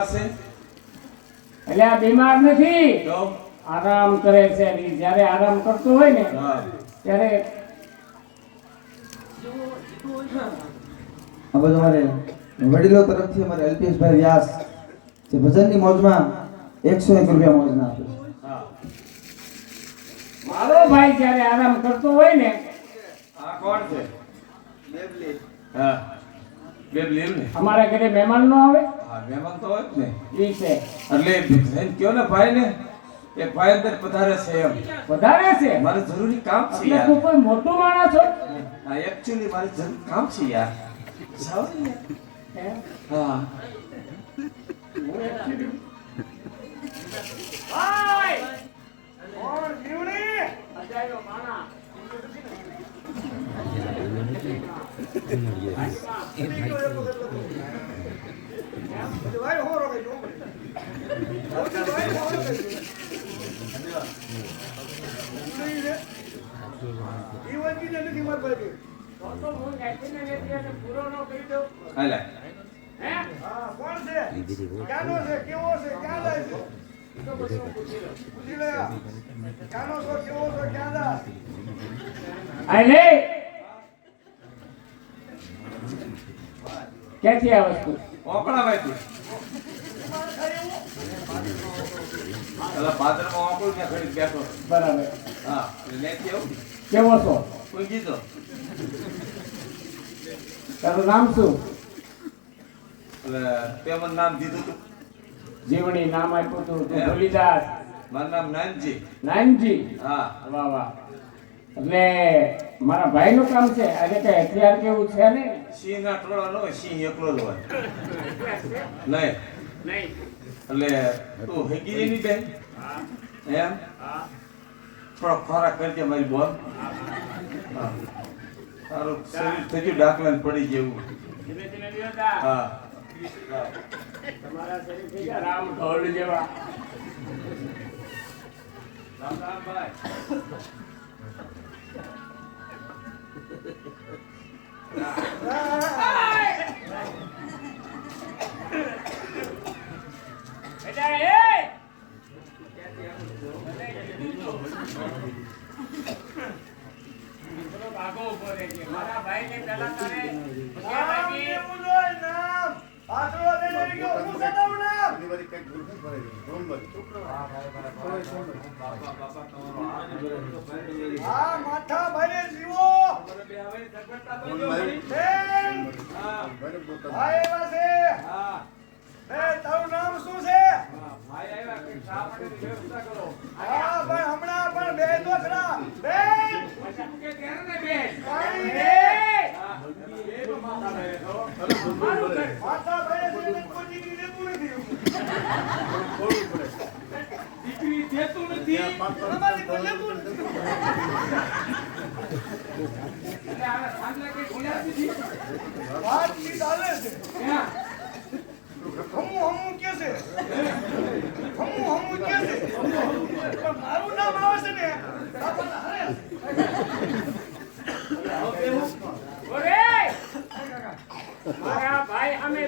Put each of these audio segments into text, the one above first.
એટલે આ બીમાર નથી, આરામ કરે છે. જ્યારે આરામ કરતો હોય ને ત્યારે આ બધું અમારે વડીલો તરફથી અમારે અલ્પેશભાઈ વ્યાસ જે ભજનની મોજમાં 101 રૂપિયા મોજના આપે. મારો ભાઈ જ્યારે આરામ કરતો હોય ને, આ કોણ છે? બેબલી. હા બેબલી ને અમારા ઘરે મહેમાન નો આવે, હા મહેમાન તો હોય જ ને. ઈ છે એટલે ભજન કયો ને ભાઈ ને એ ભાઈ અંદર પધારે છે એમ વધારે છે. મારે જરૂરી કામ છે એટલે યાર. તું કોઈ મોટું માણસ છો. હા એક્ચ્યુઅલી મારે જરૂર કામ છે યાર. જાઓ ને યાર. હા ભાઈ કોણ જીવણી અજાયો માણા હાલે ક્યાંથી આ વસ્તુ ઓકળા ભાઈ પેલા પાદરમાં ઓકળું ત્યાં ઘડી બેઠો. બરાબર. હા લેતી આવું કેવો છો? કોઈ કીધો તારું નામ શું? એટલે તે મને નામ દીધું તું. જીવણી નામ આપ્યું તું, તું ભોલીદાસ. મારું નામ નાનજી. નાનજી. હા વાહ વાહ. એટલે મારા ભાઈ નું કામ છે. આજે કઈ હથિયાર કેવું છે ને? સિંહ ના ટોળા ન હોય, સિંહ એકલો જ હોય. નહીં નહીં. એટલે તું હેગી એની બેન એમ થોડો ખોરાક કરજે મારી બોલ. હા તારું શરીર થઈ ગયું ડાકલાને પડી જેવું. ધીમે ધીમે વિયોતા. હા તમારા શરીર થઈ ગયા રામ ઢોલ જેવા. રામ રામ ભાઈ. બેટા એ ભાગો ઉભો રહેજે. મારા ભાઈને પહેલા તારે માથા ભાઈ જીવો ભાઈ એવા છે. તારું નામ શું છે? હા પણ હમણાં પણ બે તો ખરા. બેન માથા ભાઈ કોઈ દીકરી લેતું નથી. દીકરી દેતું નથી. અમારી કોઈ લેતું નથી. એટલે આ સાંજના કઈ બોલ્યા નથી. વાત કી ચાલે છે. ક્યાં? હમું કે છે. હમું કે છે. પણ મારું નામ આવે છે ને આપણને હરે. ઓરે! મારા ભાઈ સામે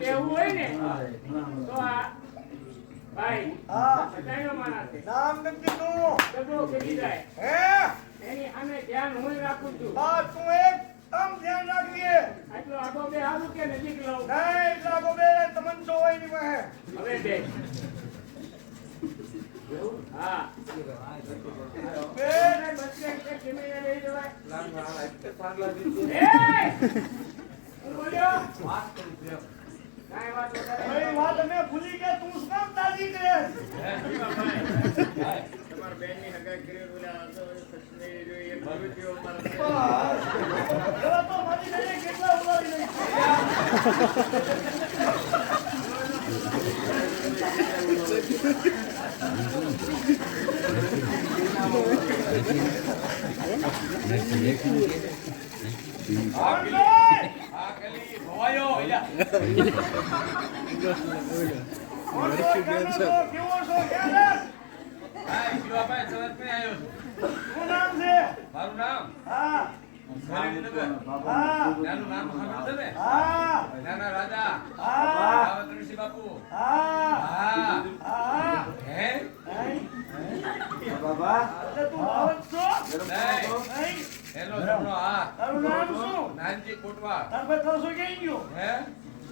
બેહવું હોય ને તો આ ભાઈ હા બધાનો માણસ છે. નામ નથી તું. ડબો કરી જાય હે એની સામે ધ્યાન હું રાખું છું. બા તું એક તમ ધ્યાન રાખીએ. આટલો આગો બે હાલું કે નજીક લઉં? નહીં એટલા ગોબે તમન જો હોય ની મહે. હવે બે હા બે બચ્ચે જમીને લઈ જવાય. એ! હું બોલ્યો કાંઈ વાત વધારે ભાઈ વાત અમે ભૂલી ગયા. તું શું કામ તાજી કરે? તમારા બેનની હગાઈ કરી બોલ્યા સચને જોઈ એક ભવિષ્ય અમારા જરા તો મારી બેને કેટલા ઉડાડી આ કલી ભવાયો એલા. કેવો છો ક્યારે? હા શિવાભાઈ સરસ ને આવ્યો છું. શું નામ છે? મારું નામ હા હા નાનું નામ સાંભળ્યું છે ને? હા નાના રાજા હા રાવણ ઋષિ બાપુ હા હા હા હે બાબા એટલે તું બાવન છો નહીં નહીં એનો જમણો હાથ તારું નામ શું નાનજી કોટવા તાર ભાઈ ત્રણસો ક્યાં ગયો હે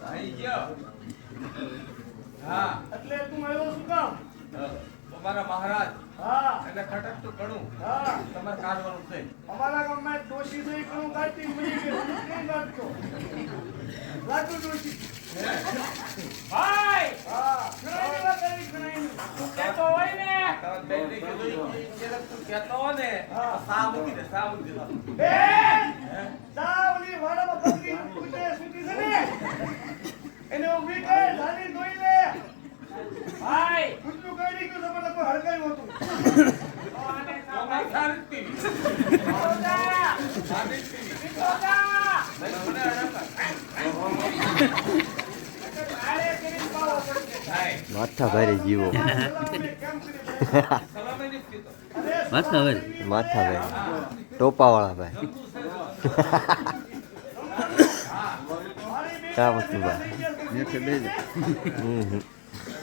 અહીં ગયો હા એટલે તું આવ્યો શું કામ અમારા મહારાજ હા એટલે ખટકતું ઘણું હા તમારે કાઢવાનું છે અમારા ગામમાં એક ડોશી છે ઘણું કાઢતી મળી ગઈ હું કેમ કાઢતો લાટુ ડોશી ભાઈ હા ઘણાની વાત કરી ઘણાની તું કહેતો હોય ને તારા બેનને કીધું ઈ ક્યારેક તું કહેતો હો ને હા. સા મૂકી દે સા મૂકી દે બેન હે? સાવલી વાડામાં પકડી કૂટે સૂટી છે ને એને ઊભી કર ધાની ધોઈ લે ભાઈ કૂટલું કાઢી ગયું તમારે કોઈ હડકાયું હતું તો આને અમારે સારી જ પીવી. સાંભળા સારી જ પીવી. નીકોતા નહીં, મને અડકતા. તારે કરીને પાવો પડશે નહીં, માથા ભારે જીવો કેમ કરી સલામે નહીં પીતો. માથા ભારે ટોપાવાળા ભાઈ કા વસ્તુ ભાઈ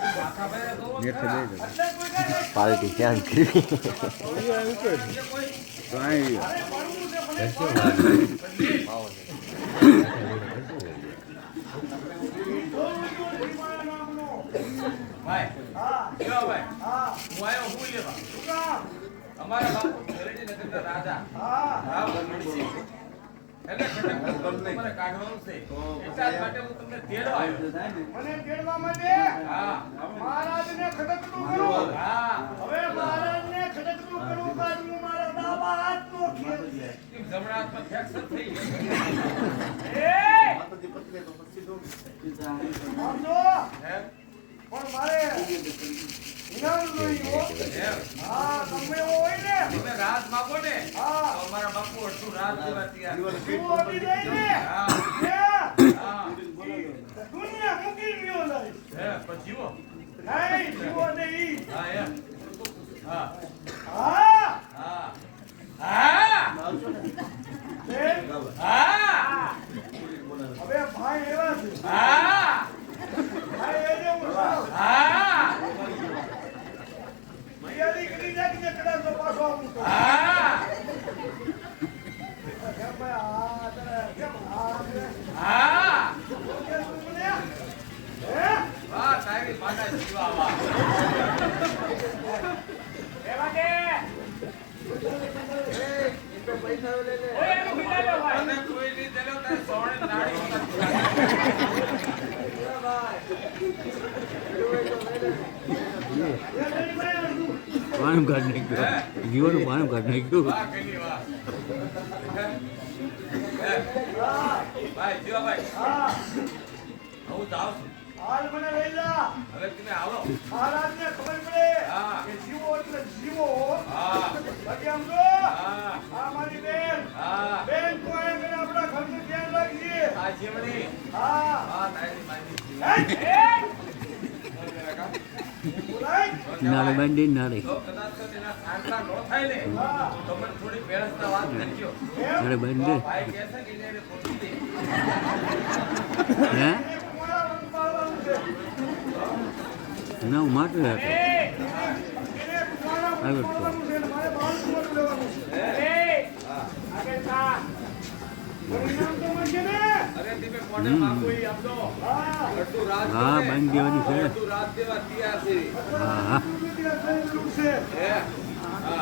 માથા ભારે ધોવો ને. પાર્ટી ક્યાં કરવી ભાઈ, હા કયો ભાઈ? હા હું આવ્યો હું લેવા. શું કામ અમારા બાપુ ઘરેડી નગરના રાજા હા રાવણ ઋષિ. એટલે ખટકતું તમારે કાઢવાનું છે. એટલા જ માટે હું તમને તેડવા આવ્યો. મને તેડવા માટે હા મહારાજને ખટકતું કરું હા હવે મહારાજને ખટકતું કરું કાઢું મારા ડાબા હાથનો ખેલ છે જમણા હાથમાં ફ્રેક્ચર થઈ ગયું. એ આમ જો હે? પણ મારે ઇનામ જોઈએ હો. એમ? હા તમે એવો હોય ને તમે રાજ માગો ને હા તો અમારા બાપુ અડધું રાજ દેવા તૈયાર છે. જીવો આપી જાય ને હા ત્યાં હા દુનિયા મૂકી ગયો જાય હે પણ જીવો. નહીં જીવો નહીં હા એમ હા હા હા હા બેન હા હવે ભાઈ એવા છે હા ભાઈ એને હું સાવ હા તૈયારી કરી નાખીને કદાચ તો પાછો આવું તો હા કેમ ભાઈ આ કેમ આ હા કેમ તું મને હે વાહ તારી માતા જીવા વાહ એ વાગે ઓય એનું બિલાડો ભાઈ અને કોઈ નહીં દેલો તારે સોણે નાડી પાણી કાઢી નાખ્યું જીવાનું પાણી કાઢી નાખ્યું વાહ કઈની વાહ હે? હે? ભાઈ જીવા ભાઈ હા હું જાઉં છું હાલ મને લઈ જા હવે તમે આવો મહારાજને ખબર પડે હા. કે જીવો એટલે જીવો હા બાકી આમ જો હા આ મારી બેન હા બેન તું આયા કરીને આપણા ઘરનું ધ્યાન રાખજે આ જીવણી હા હા તારી માની હે? જીવા બોલાય નાળે બાંધી નાળે જો કદાચ તો તેના સાંકડા ન થાય ને તો મને થોડી વ્યવસ્થા વાત કરજો નાળે બાંધી ભાઈ કહે છે કે એને પહોંચી દે હે એને કુંવારા વંશ પાળવાનું છે ના હું માટો હતો એને કુંવારા વંશ પાળવાનું છે અને મારે બાળક કુંવારું લેવાનું છે એ આગળ થા પરિણામ તો મળશે ને અરે તમે કોને માંગો ઈ આપજો હા અડધું રાત હા બાંધી દેવાની છે અડધું રાત દેવા તૈયાર છે હા હા છે હે હા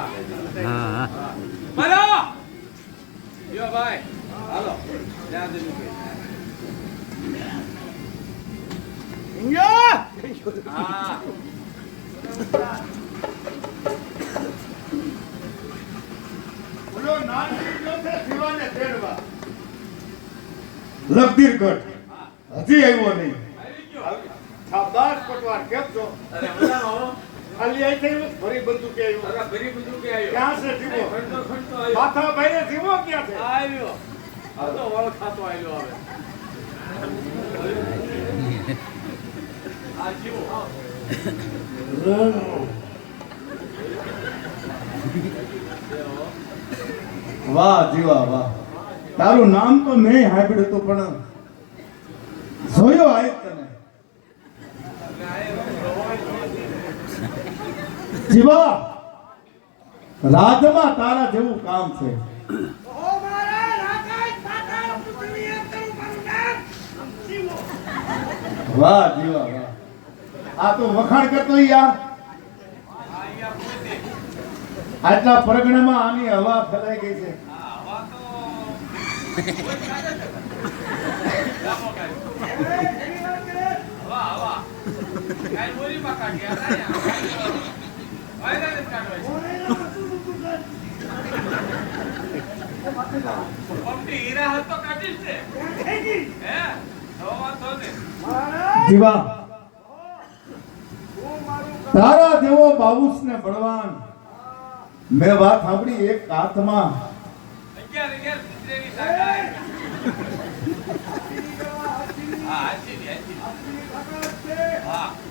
હા હા બોલો યો ભાઈ હાલો ત્યાં જઈને ઇન્ડિયા હા બોલો નાનજી જો છે જીવાને તેડવા લગદીરગઢ હજી આવ્યો નહીં આવી ગયો શાબાશ પટવાર કેમ છો અરે મજામાં હો ખાલી આવી થયું ફરી બંદૂકે આવ્યો અરે ભરી બધું કે આવ્યો ક્યાં છે જીવો ખંડો ખંડો આવ્યો માથા ભાઈને જીવો ક્યાં છે આવ્યો આ તો વળ ખાતો આવ્યો હવે આ જીવો વાહ જીવા વાહ તારું નામ તો મેં સાંભળ્યું હતું પણ જોયો આય તને જીવા રાજમાં તારા જેવું કામ છે. ઓ મારા રાકાશ પાતાળ પૃથ્વી એમ કરું મારું નામ જીવો. વાહ જીવા વાહ, આ તો વખાણ કરતો યાર. આટલા પરગણામાં આની હવા ફેલાઈ ગઈ છે. એની વાત કરે. ઓરેલા તું તું કર. થઈ ગઈ. મારા જીવા તું મારું તારા જેવો બાવુસ ને બળવાન મેં વાત સાંભળી. એક હાથમાં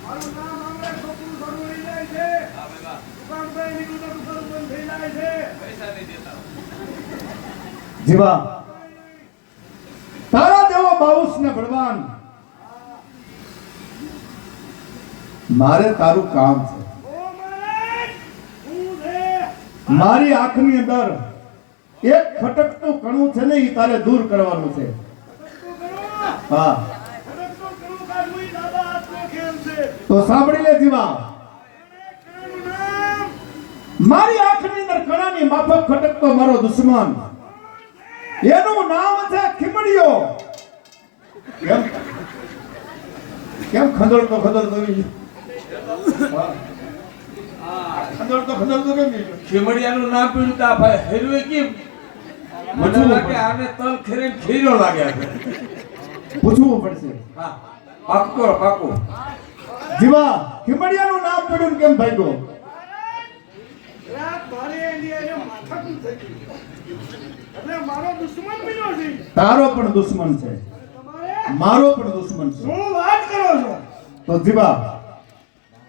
મારું નામ હમણાં છોકરું ઘરનું લઈ જાય છે. દુકાનભાઈ નીકળું તો દુકાન બંધ થઈ જાય છે. જીવા તારા જેવો બાવુસ ને બળવાન મારે તારું કામ છે. ઓ મહારાજ હું છે. મારી આંખની અંદર એક ખટકતું કણું છે ને એ તારે દૂર કરવાનું છે. ખડકતો કરો. હા ખડકતો કરું કાઢવું ઈ દાદા હાથનો ખેલ છે. તો સાંભળી લે જીવા, કણાનું નામ મારી આંખની અંદર કણાની માફક ખટકતો મારો દુશ્મન, એનું નામ છે ખીમડીયો. કેમ કેમ ખંદડતો ઈ? હા. ખંદડતો કેમ ઈ? ખીમડિયાનું નામ પીડ્યું તા ભાઈ હેરુએ કેમ મને લાગે આને તલ ખેરે ખીરો લાગ્યા છે. પૂછવું પડશે. હા પાક્કો પાક્કો. જીવા ખીમડિયાનું નામ પડ્યું ને કેમ ભાગ્યો? રાત મારે એની એને માથાકૂટ થઈ ગઈ. એટલે મારો દુશ્મન બન્યો છે. તારો પણ દુશ્મન છે, તમારે મારો પણ દુશ્મન છે. શું વાત કરો છો? તો જીવા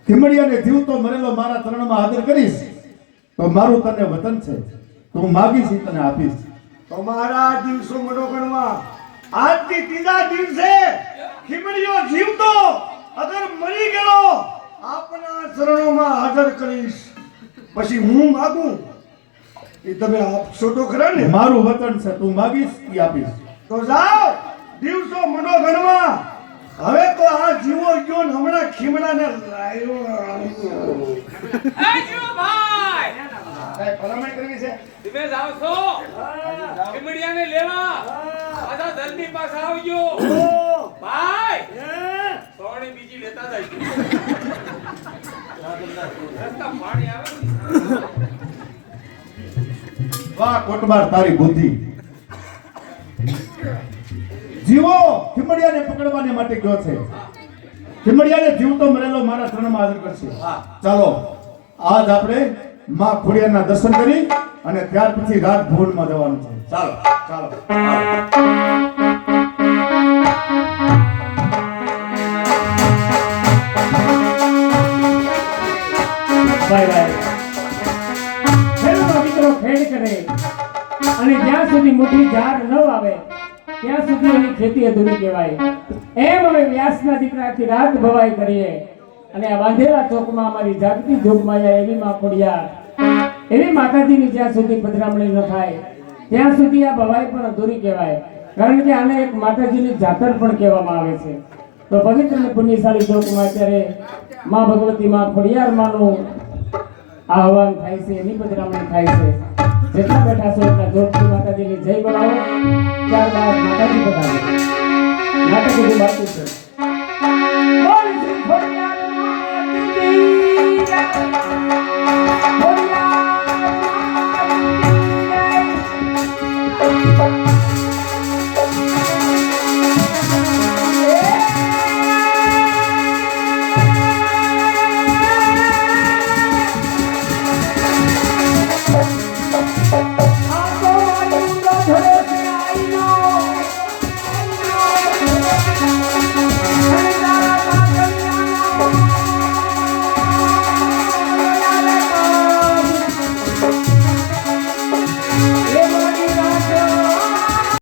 ખીમડિયાને જીવતો મરેલો મારા ચરણમાં હાજર કરીશ તો મારું તને વતન છે, તો હું માગીશ ઈ તને આપીશ. તમારા દિવસો મનોગણમાં આજથી ત્રીજા દિવસે ખીમડીયો જીવતો અગર મરી ગયો આપના ચરણોમાં હાજર કરીશ. પછી હું માગું એ તમે આપશો તો ખરા ને? મારું વતન છે, તું માગીશ ઈ આપીશ. તો જાઓ દિવસો મનોગણમાં. હવે તો આ જીવો ગયો ને હમણાં ખીમડાને લાયો. કાંઈ ભલામણ કરવી છે? તમે જાઓ છો ખીમડિયાને લેવા પાછા ધરતી પાસે આવજો ઓ, ભાઈ. હે? સોણી બીજી લેતા જાય રસ્તા પાણી આવે ને. વાહ કોટબાર તારી બુદ્ધિ. જીવો ખીમડિયાને પકડવાને માટે ગયો છે. ખીમડિયાને જીવતો મરેલો મારા ચરણમાં હાજર કરશે. ચાલો આજ આપણે માં ખોડિયારના દર્શન કરી અને ત્યાર પછી રાજભવનમાં જવાનું છે. ચાલો ચાલો. ભાઈ ભાઈ ખેડૂતનો દીકરો ખેડ કરે અને જ્યાં સુધી મોટી ઝાડ ન આવે ત્યાં સુધી એની ખેતી અધૂરી કહેવાય. એમ અમે વ્યાસના દીકરાથી રાત ભવાઈ કરીએ અને આ વાંધેલા ચોકમાં અમારી જાગતી જોગમાયા એવી માં ખોડિયાર એવી માતાજીની જ્યાં સુધી પધરામણી ન થાય ત્યાં સુધી આ ભવાઈ પણ અધૂરી કહેવાય. કારણ કે આને એક માતાજીની જાતર પણ કહેવામાં આવે છે. તો પવિત્ર અને પુણ્યશાળી ચોકમાં અત્યારે માં ભગવતી માં ખોડિયાર માનું આહવાન થાય છે, એની પધરામણી થાય છે. જેટલા બેઠા છો એટલા જોરથી માતાજીની જય બોલાવો. ત્યારબાદ માતાજી પધારે. નાટક બધું બાકી છે.